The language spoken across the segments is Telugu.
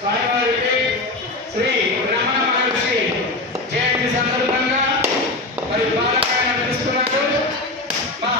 స్వామివారికి శ్రీ రమణ మహర్షి జయంతి సందర్భంగా మరి బాలకాయ నడిపిస్తున్నారు. మా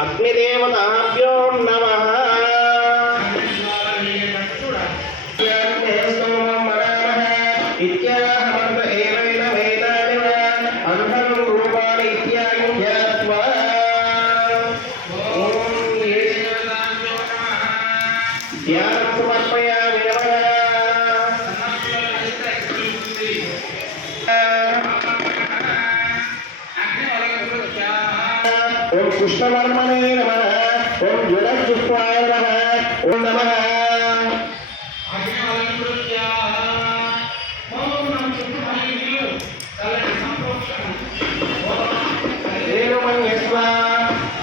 అగ్నిదేవతాభ్యో నమః. ఓం కృష్ణవర్మణే నమః. ఓం జలపుష్పాయ నమః. ఓం నమః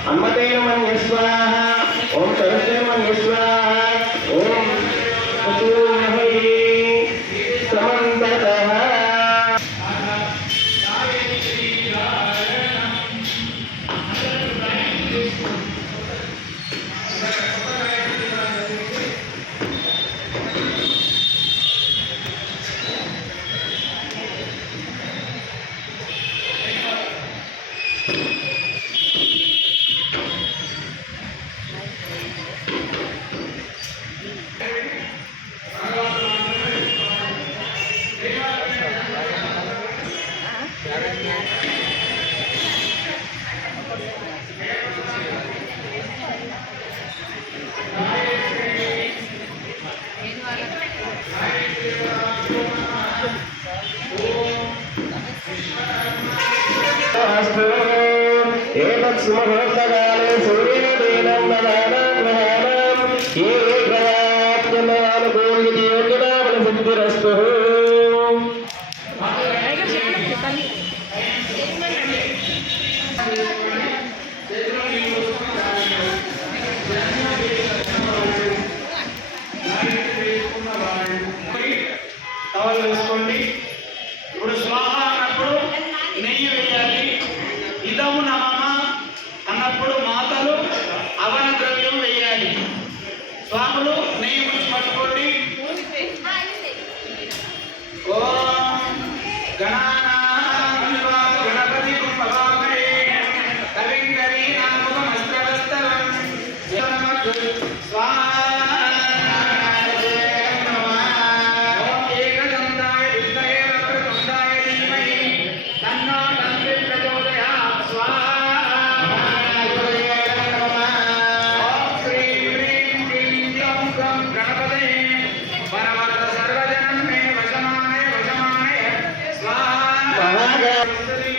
అమ్మతేన మన్య స్వాహ. ఓం సరస్వే మన్య స్వాహ. ఓం సమంతతః. ఏతత్సుముహూర్తకాలే సూర్యోదయం నదానాగ్రహాణం ఏ గ్రహాత్మనానుకూల్యతే యోగ్యతాబల సిద్ధిరస్తు. వేసుకోండి. ఇప్పుడు స్వాహ అన్నప్పుడు నెయ్యి వేయాలి. ఇదము నమః అన్నప్పుడు మాతలు అవన ద్రవ్యం వేయాలి. గాయత్రి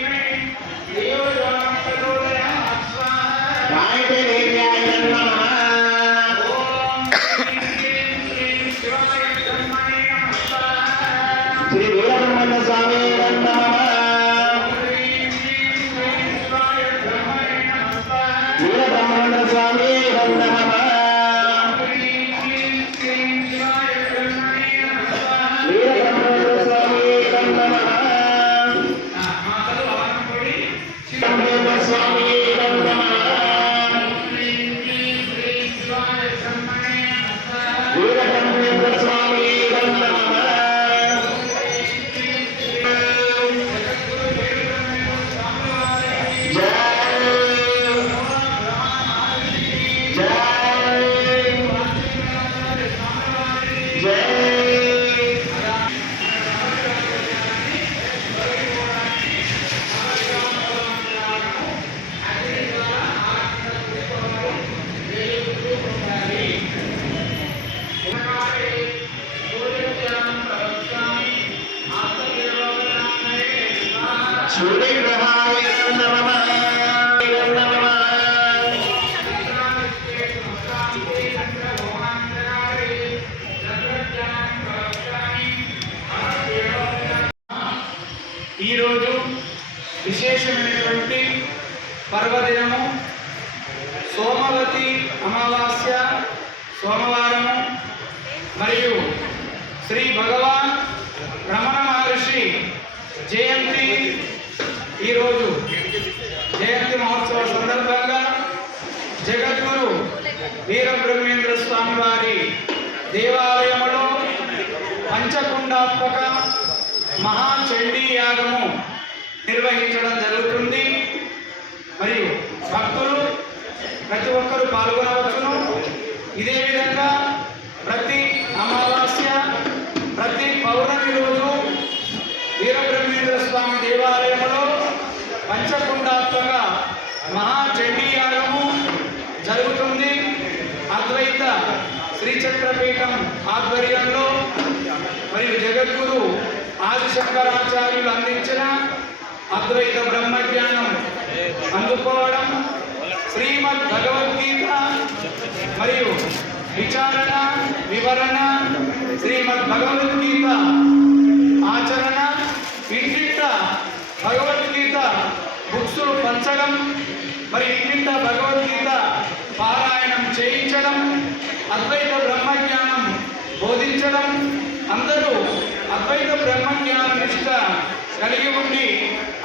దేవ్యాయ నమః శ్రీ వీరబ్రహ్మణ్య స్వామి నమః వీరబ్రహ్మణ్య స్వామి నమః వీరబ్రహ్మణ్య స్వామి నమః బ్రహ్మేంద్ర స్వామి నమః వీరబ్రహ్మేంద్ర స్వామి నమః సూర్యగ్రహాయ నమః ఈరోజు విశేషమైనటువంటి పర్వదినము సోమవతి అమావాస్య సోమవారము మరియు శ్రీ భగవాన్ రమణ మహర్షి జయంతి ఈరోజు జయంతి మహోత్సవ సందర్భంగా జగద్గురు వీరబ్రహ్మేంద్ర స్వామి వారి దేవాలయములో పంచకుండాత్మక మహాచండీ యాగము నిర్వహించడం జరుగుతుంది. మరియు భక్తులు ప్రతి ఒక్కరూ పాల్గొనవచ్చును. ఇదే విధంగా ప్రతి అమావాస్య ప్రతి పౌర్ణమి రోజు వీరబ్రహ్మేంద్ర స్వామి దేవాలయంలో పంచకుండాత్మక మహాచండీ యాగము జరుగుతుంది. అద్వైత శ్రీచక్రపీఠం ఆధ్వర్యంలో మరియు జగద్గురు ఆదిశంకరాచార్యులు అందించిన అద్వైత బ్రహ్మజ్ఞానం అందుకోవడం, శ్రీమద్ భగవద్గీత మరియు విచారణ వివరణ, శ్రీమద్ భగవద్గీత ఆచరణ, ఇంటింట భగవద్గీత బుక్స్ పంచడం, మరి ఇంటింట భగవద్గీత పారాయణం చేయించడం, అద్వైత బ్రహ్మజ్ఞానం బోధించడం, అందరూ అద్వైత బ్రహ్మజ్ఞాన నిష్ట కలిగి ఉండి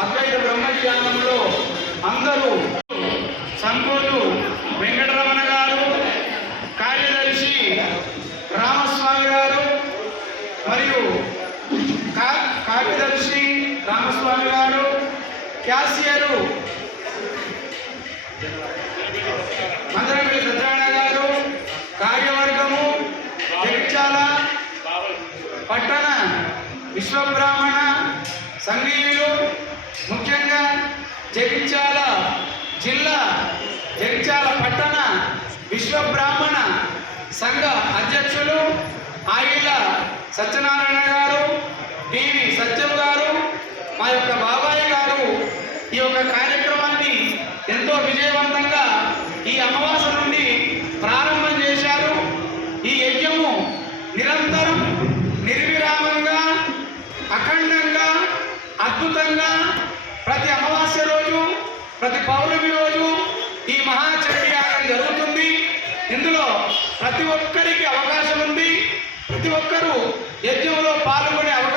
అద్వైత బ్రహ్మజ్ఞానంలో అందరూ సంకోలు వెంకటరమణ గారు, కార్యదర్శి రామస్వామి గారు మరియు కార్యదర్శి రామస్వామి గారు, క్యాషియరు మందరపల్లి సత్యనారాయణ గారు, కార్యవర్గము జగిత్యాల పట్టణ విశ్వబ్రాహ్మణ సంఘీయులు, ముఖ్యంగా జగిత్యాల జిల్లా జగిత్యాల పట్టణ విశ్వబ్రాహ్మణ సంఘ అధ్యక్షులు ఆయిల సత్యనారాయణ గారు, టీవీ సత్యం గారు, మా యొక్క బాబాయ్ గారు ఈ యొక్క కార్యక్రమాన్ని ఎంతో విజయవంతంగా ఈ అమావాస్య నుండి ప్రారంభం చేశారు. ఈ యజ్ఞము నిరంతరం నిర్విరామంగా అఖండంగా అద్భుతంగా ప్రతి అమావాస్య రోజు ప్రతి పౌర్ణమి రోజు ఈ మహాచండీ యాగం జరుగుతుంది. ఇందులో ప్రతి ఒక్కరికి అవకాశం ఉంది. ప్రతి ఒక్కరూ యజ్ఞంలో పాల్గొనే అవకాశం